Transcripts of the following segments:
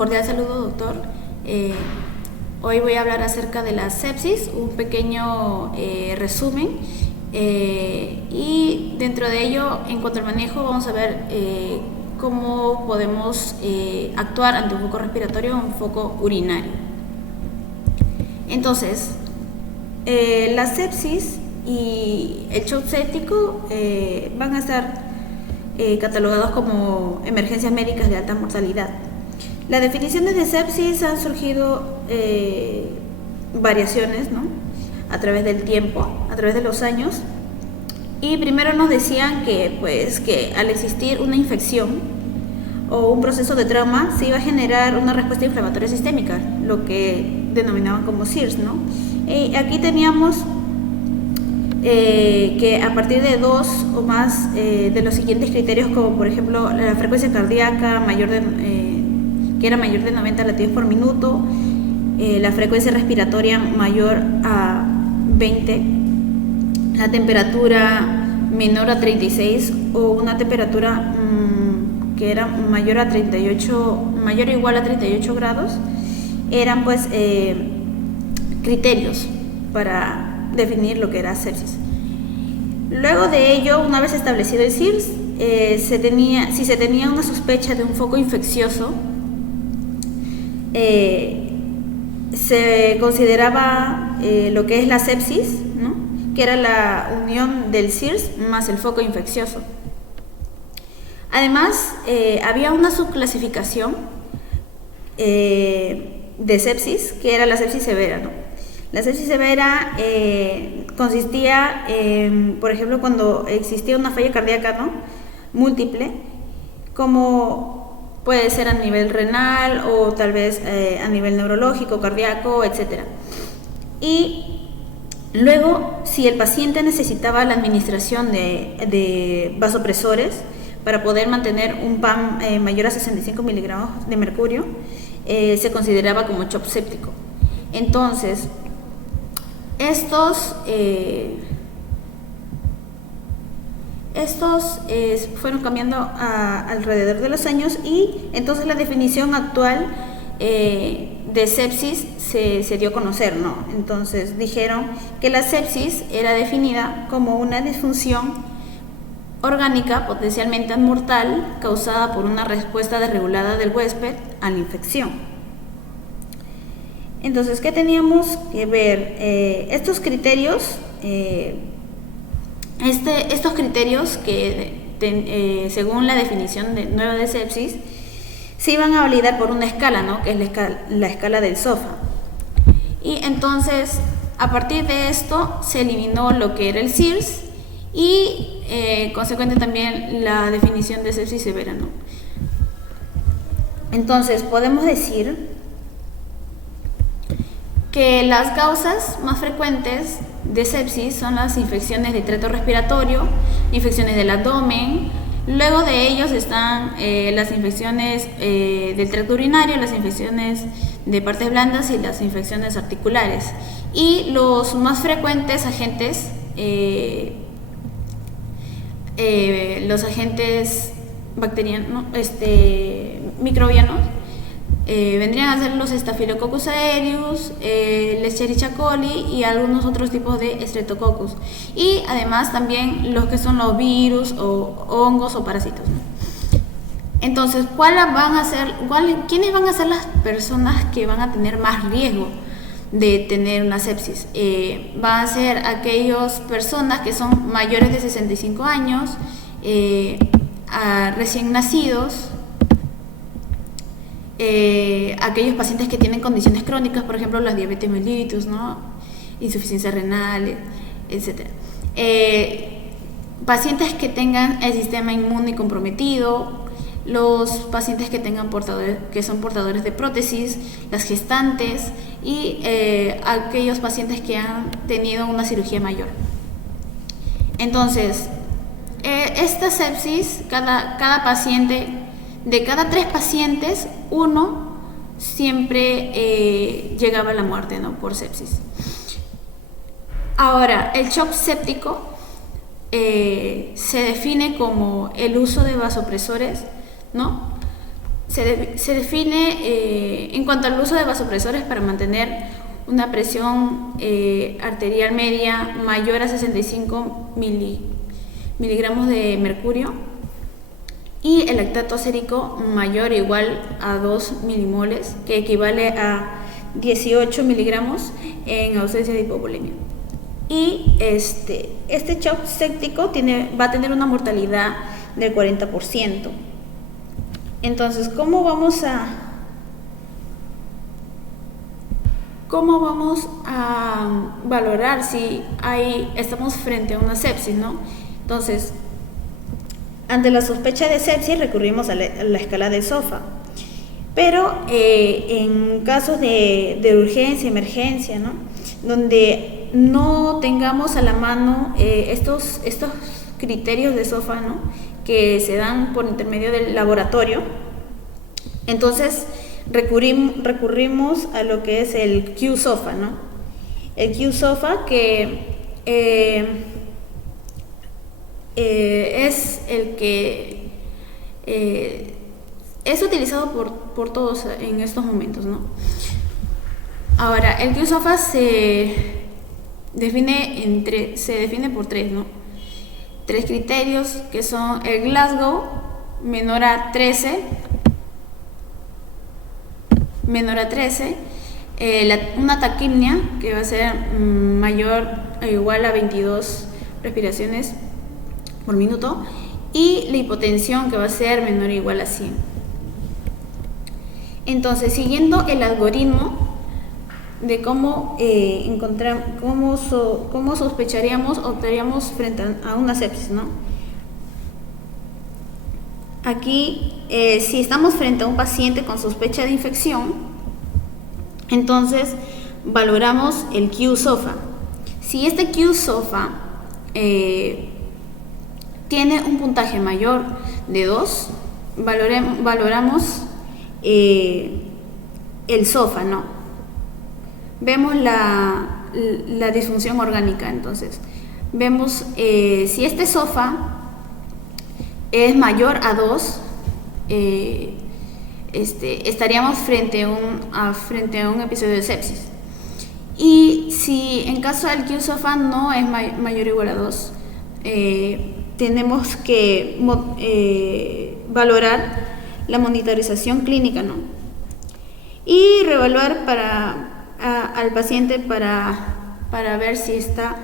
Cordial saludo, doctor. Eh, Hoy voy a hablar acerca de la sepsis, un pequeño resumen. Y dentro de ello, en cuanto al manejo, vamos a ver cómo podemos actuar ante un foco respiratorio o un foco urinario. Entonces, la sepsis y el shock séptico van a estar catalogados como emergencias médicas de alta mortalidad. Las definiciones de sepsis han surgido variaciones, ¿no?, a través del tiempo, a través de los años. Y primero nos decían que al existir una infección o un proceso de trauma se iba a generar una respuesta inflamatoria sistémica, lo que denominaban como SIRS, ¿no? Aquí teníamos que a partir de dos o más de los siguientes criterios, como por ejemplo la frecuencia cardíaca que era mayor de 90 latidos por minuto, la frecuencia respiratoria mayor a 20, la temperatura menor a 36 o una temperatura que era mayor o igual a 38 grados, eran criterios para definir lo que era sepsis. Luego de ello, una vez establecido el SIRS, si se tenía una sospecha de un foco infeccioso, se consideraba lo que es la sepsis, ¿no?, que era la unión del SIRS más el foco infeccioso. Además, había una subclasificación de sepsis, que era la sepsis severa, ¿no? La sepsis severa consistía, por ejemplo, cuando existía una falla cardíaca, ¿no?, múltiple, como puede ser a nivel renal o tal vez a nivel neurológico, cardíaco, etc. Y luego, si el paciente necesitaba la administración de vasopresores para poder mantener un PAM mayor a 65 miligramos de mercurio, se consideraba como shock séptico. Entonces, estos fueron cambiando alrededor de los años, y entonces la definición actual de sepsis se dio a conocer, ¿no? Entonces dijeron que la sepsis era definida como una disfunción orgánica potencialmente mortal causada por una respuesta desregulada del huésped a la infección. Entonces, ¿qué teníamos que ver? Estos criterios estos criterios que según la definición nueva de sepsis se iban a validar por una escala, ¿no?, que es la escala del SOFA. Y entonces, a partir de esto se eliminó lo que era el SIRS y consecuente también la definición de sepsis severa, ¿no? Entonces podemos decir que las causas más frecuentes de sepsis son las infecciones de tracto respiratorio, infecciones del abdomen. Luego de ellos están las infecciones del tracto urinario, las infecciones de partes blandas y las infecciones articulares. Y los más frecuentes agentes, los agentes bacterianos, microbianos, vendrían a ser los Staphylococcus aureus, Escherichia coli y algunos otros tipos de Streptococcus, y además también los que son los virus o hongos o parásitos, ¿no? Entonces, ¿quiénes van a ser las personas que van a tener más riesgo de tener una sepsis? Van a ser aquellas personas que son mayores de 65 años, recién nacidos, aquellos pacientes que tienen condiciones crónicas, por ejemplo la diabetes mellitus, ¿no?, insuficiencia renal, etc. Pacientes que tengan el sistema inmune comprometido, los pacientes que son portadores de prótesis, las gestantes y aquellos pacientes que han tenido una cirugía mayor. Entonces, esta sepsis, cada paciente, de cada 3 pacientes, uno siempre llegaba a la muerte, ¿no?, por sepsis. Ahora, el shock séptico se define como el uso de vasopresores, ¿no?, se define en cuanto al uso de vasopresores para mantener una presión arterial media mayor a 65 miligramos de mercurio y el lactato sérico mayor o igual a 2 milimoles, que equivale a 18 miligramos en ausencia de hipovolemia. Y este shock séptico va a tener una mortalidad del 40%. Entonces, ¿cómo vamos a valorar si estamos frente a una sepsis, ¿no? Entonces, ante la sospecha de sepsis recurrimos a la escala de SOFA. Pero en casos de urgencia, emergencia, ¿no? Donde no tengamos a la mano estos criterios de SOFA, ¿no? Que se dan por intermedio del laboratorio, entonces recurrimos a lo que es el Q-SOFA, ¿no? El Q-SOFA que es el que es utilizado por todos en estos momentos, ¿no? Ahora, el Q-SOFA se define por tres, ¿no? Tres criterios que son el Glasgow menor a 13, una taquipnia que va a ser mayor o igual a 22 respiraciones por minuto y la hipotensión que va a ser menor o igual a 100. Entonces, siguiendo el algoritmo de cómo cómo sospecharíamos o estaríamos frente a una sepsis, ¿no? Aquí, si estamos frente a un paciente con sospecha de infección, entonces valoramos el Q-SOFA. Si este Q-SOFA tiene un puntaje mayor de 2, valoramos el SOFA, ¿no? Vemos la disfunción orgánica, entonces vemos si este SOFA es mayor a 2, estaríamos frente a un episodio de sepsis. Y si en caso del Q-SOFA no es mayor o igual a 2, tenemos que valorar la monitorización clínica, ¿no? Y reevaluar al paciente para ver si está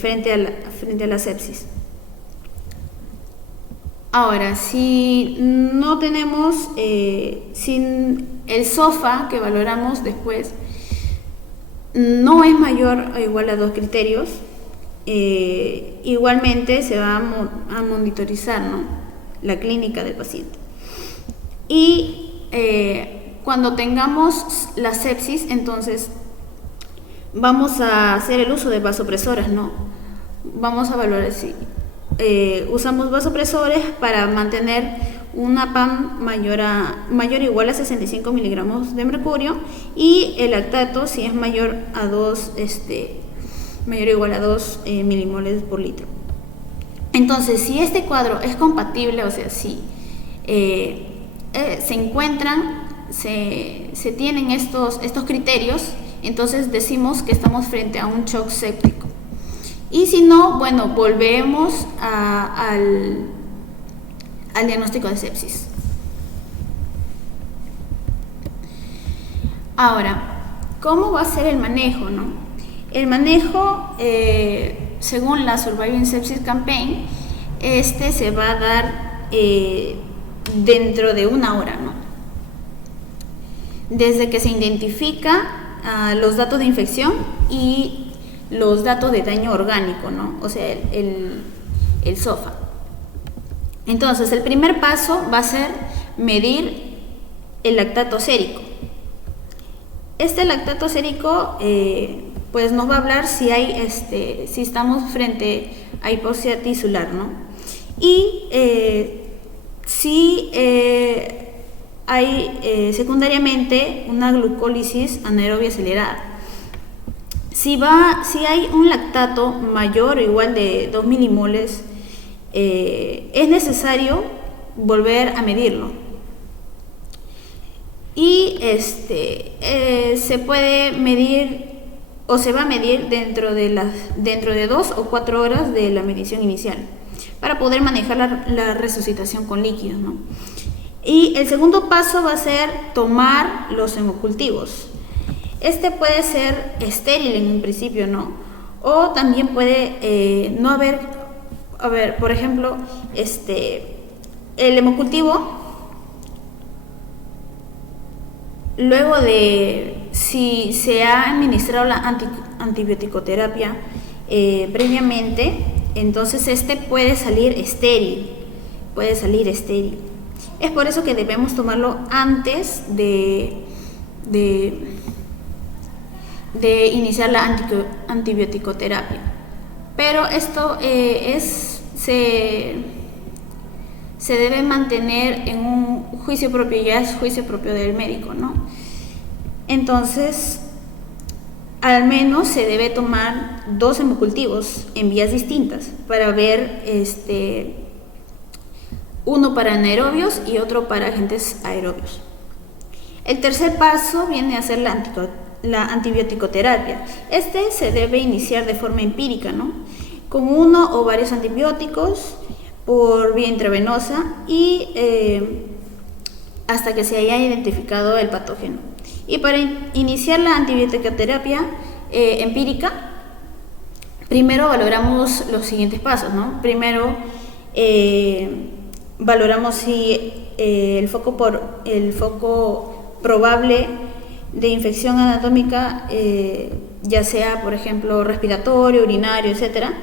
frente a la sepsis. Ahora, si no tenemos, sin el SOFA que valoramos después no es mayor o igual a 2 criterios, igualmente se va a monitorizar, ¿no?, la clínica del paciente. Y cuando tengamos la sepsis, entonces vamos a hacer el uso de vasopresores, ¿no? Vamos a valorar si usamos vasopresores para mantener una PAM mayor o igual a 65 miligramos de mercurio y el lactato si es mayor o igual a 2 milimoles por litro. Entonces, si este cuadro es compatible, o sea, si se tienen estos criterios, entonces decimos que estamos frente a un shock séptico. Y si no, bueno, volvemos al diagnóstico de sepsis. Ahora, ¿cómo va a ser el manejo, no? El manejo, según la Surviving Sepsis Campaign, se va a dar dentro de 1 hora, ¿no? Desde que se identifica los datos de infección y los datos de daño orgánico, ¿no? O sea, el SOFA. Entonces, el primer paso va a ser medir el lactato sérico. Este lactato sérico, pues nos va a hablar si estamos frente a hipoxia tisular, ¿no? Y si hay secundariamente una glucólisis anaerobia acelerada. Si hay un lactato mayor o igual de 2 milimoles, es necesario volver a medirlo. y se puede medir o se va a medir dentro de 2 o 4 horas de la medición inicial para poder manejar la resucitación con líquidos, ¿no? Y el segundo paso va a ser tomar los hemocultivos. Este puede ser estéril en un principio, ¿no? O también puede no haber, por ejemplo, el hemocultivo, luego de si se ha administrado la antibioticoterapia previamente, entonces puede salir estéril, Es por eso que debemos tomarlo antes de iniciar la antibioticoterapia. Pero esto se debe mantener en un juicio propio, ya es juicio propio del médico, ¿no? Entonces, al menos se debe tomar 2 hemocultivos en vías distintas para ver uno para anaerobios y otro para agentes aerobios. El tercer paso viene a ser la antibioticoterapia. Se debe iniciar de forma empírica, ¿no? Con uno o varios antibióticos por vía intravenosa y hasta que se haya identificado el patógeno. Y para iniciar la antibioticoterapia empírica, primero valoramos los siguientes pasos, ¿no? Primero valoramos si el foco probable de infección anatómica, ya sea, por ejemplo, respiratorio, urinario, etcétera,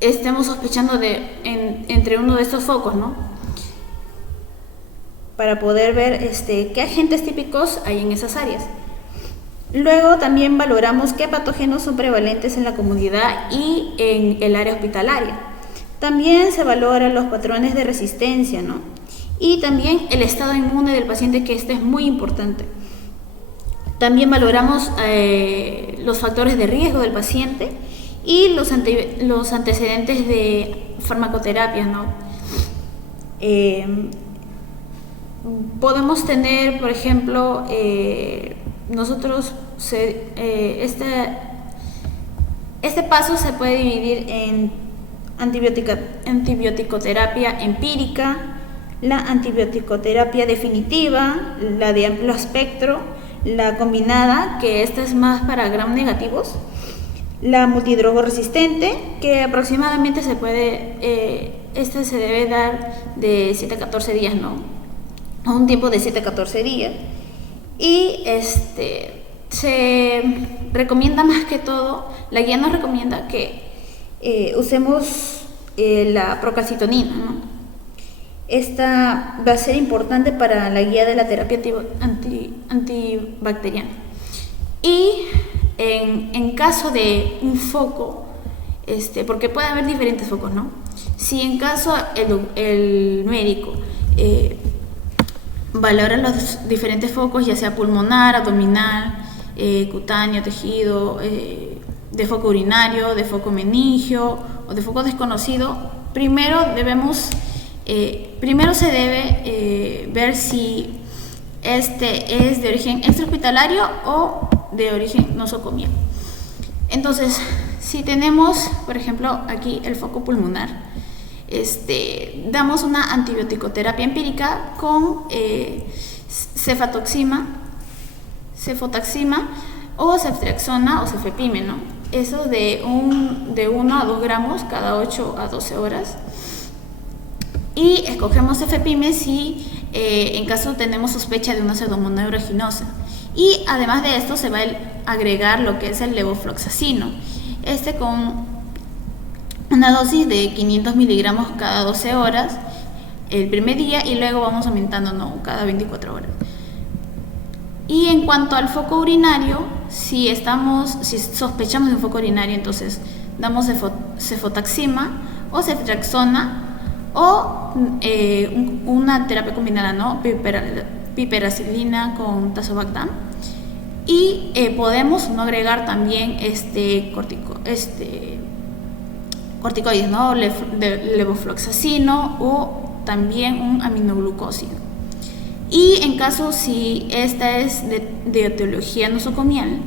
estemos sospechando entre uno de estos focos, ¿no? Para poder ver qué agentes típicos hay en esas áreas. Luego también valoramos qué patógenos son prevalentes en la comunidad y en el área hospitalaria. También se valoran los patrones de resistencia, ¿no? Y también el estado inmune del paciente, que es muy importante. También valoramos los factores de riesgo del paciente y los antecedentes de farmacoterapia, ¿no? Podemos tener, por ejemplo, este paso se puede dividir en antibioticoterapia empírica, la antibioticoterapia definitiva, la de amplio espectro, la combinada, que esta es más para gram negativos, la multidrogoresistente, que aproximadamente se debe dar de 7 a 14 días, ¿no? A un tiempo de 7 a 14 días. Y se recomienda, más que todo, la guía nos recomienda que usemos la procalcitonina, ¿no? Esta va a ser importante para la guía de la terapia antibacteriana. Y en caso de un foco, porque puede haber diferentes focos, ¿no? Si en caso el médico valora los diferentes focos, ya sea pulmonar, abdominal, cutáneo, tejido, de foco urinario, de foco meningio o de foco desconocido, primero se debe ver si es de origen extrahospitalario o de origen nosocomial. Entonces, si tenemos, por ejemplo, aquí el foco pulmonar, damos una antibioticoterapia empírica con cefotaxima o ceftriaxona o cefepime, ¿no? Eso de 1 a 2 gramos cada 8 a 12 horas. Y escogemos cefepime si en caso tenemos sospecha de una pseudomonas aeruginosa. Y además de esto se va a agregar lo que es el levofloxacino, con una dosis de 500 miligramos cada 12 horas el primer día, y luego vamos aumentando, ¿no?, cada 24 horas. Y en cuanto al foco urinario, si sospechamos de un foco urinario, entonces damos cefotaxima o ceftriaxona o una terapia combinada, ¿no?, piperacilina con tazobactam. Y podemos no agregar también corticoides, ¿no?, levofloxacino o también un aminoglucósido. Y en caso si esta es de etiología nosocomial,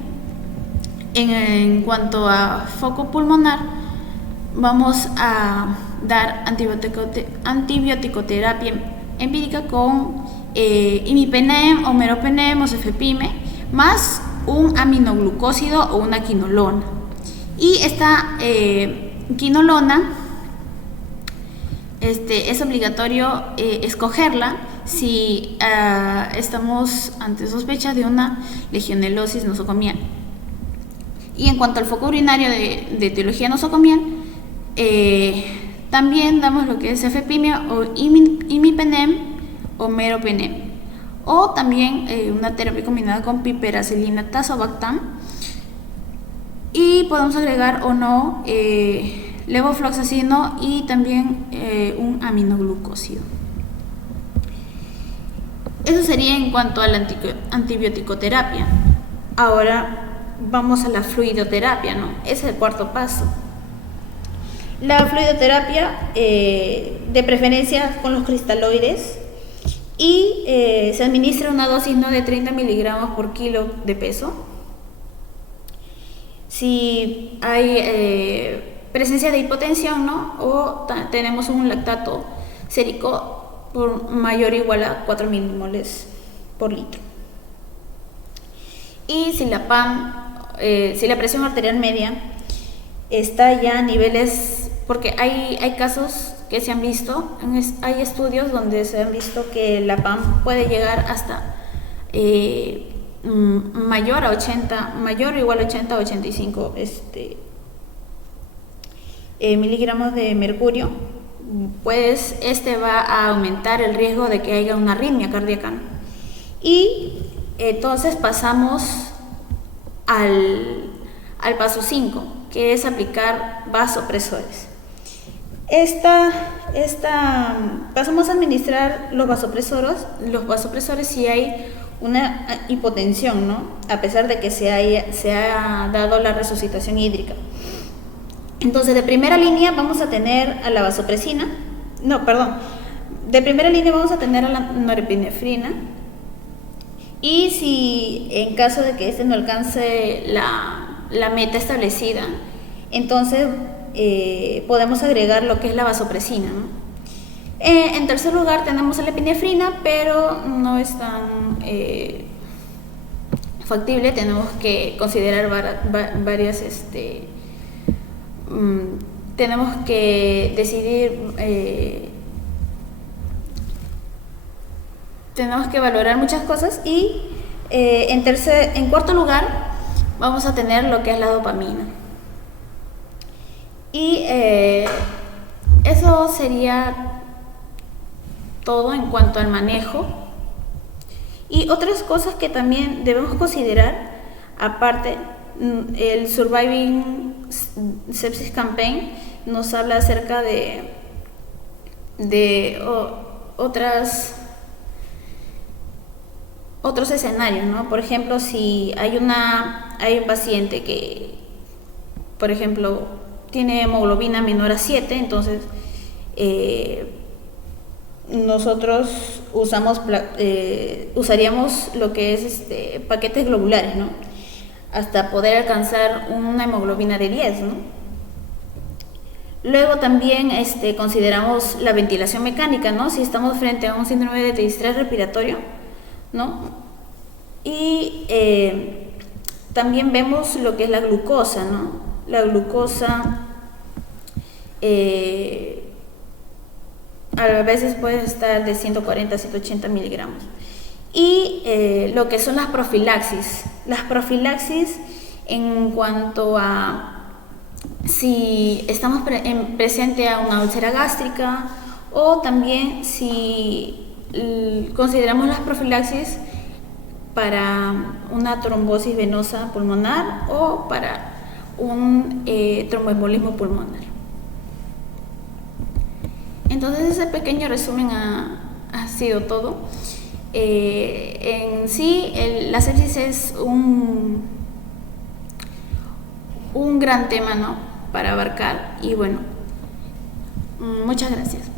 en cuanto a foco pulmonar, vamos a dar antibioticoterapia empírica con imipenem o meropenem o cefepime más un aminoglucósido o una quinolona. Y esta quinolona es obligatorio escogerla si estamos ante sospecha de una legionelosis nosocomial. Y en cuanto al foco urinario de etiología nosocomial, también damos lo que es cefepime o imipenem o meropenem, o también una terapia combinada con piperacilina tazobactam, y podemos agregar o no levofloxacino y también un aminoglucósido. Eso sería en cuanto a la antibioticoterapia. Ahora vamos a la fluidoterapia, ¿no? Ese es el cuarto paso. La fluidoterapia, de preferencia con los cristaloides, y se administra una dosis no de 30 miligramos por kilo de peso. Si hay presencia de hipotensión, ¿no? O tenemos un lactato sérico por mayor o igual a 4 milimoles por litro. Y si la presión arterial media está ya a niveles, porque hay casos que se han visto, hay estudios donde se han visto que la PAM puede llegar hasta mayor o igual a 80 o 85 miligramos de mercurio, pues va a aumentar el riesgo de que haya una arritmia cardíaca. Y entonces pasamos al paso 5, que es aplicar vasopresores. Pasamos a administrar los vasopresores si hay una hipotensión, ¿no? A pesar de que se ha dado la resucitación hídrica. Entonces, de primera línea vamos a tener a la vasopresina, de primera línea vamos a tener a la norepinefrina, y si en caso de que no alcance la meta establecida, entonces podemos agregar lo que es la vasopresina, ¿no? En tercer lugar tenemos la epinefrina, pero no es tan factible. Tenemos que considerar varias tenemos que decidir, tenemos que valorar muchas cosas. Y en cuarto lugar vamos a tener lo que es la dopamina. Y eso sería todo en cuanto al manejo. Y otras cosas que también debemos considerar, aparte, el Surviving Sepsis Campaign nos habla acerca de otros escenarios, ¿no? Por ejemplo, si hay un paciente que, por ejemplo, tiene hemoglobina menor a 7, entonces nosotros usaríamos lo que es paquetes globulares, ¿no? Hasta poder alcanzar una hemoglobina de 10, ¿no? Luego también consideramos la ventilación mecánica, ¿no? Si estamos frente a un síndrome de distrés respiratorio, ¿no? Y también vemos lo que es la glucosa, ¿no? La glucosa a veces puede estar de 140 a 180 miligramos. Y lo que son las profilaxis. Las profilaxis en cuanto a si estamos presente a una úlcera gástrica, o también si consideramos las profilaxis para una trombosis venosa pulmonar o para un tromboembolismo pulmonar. Entonces ese pequeño resumen ha sido todo. En sí, la sepsis es un gran tema, ¿no?, para abarcar. Y bueno, muchas gracias.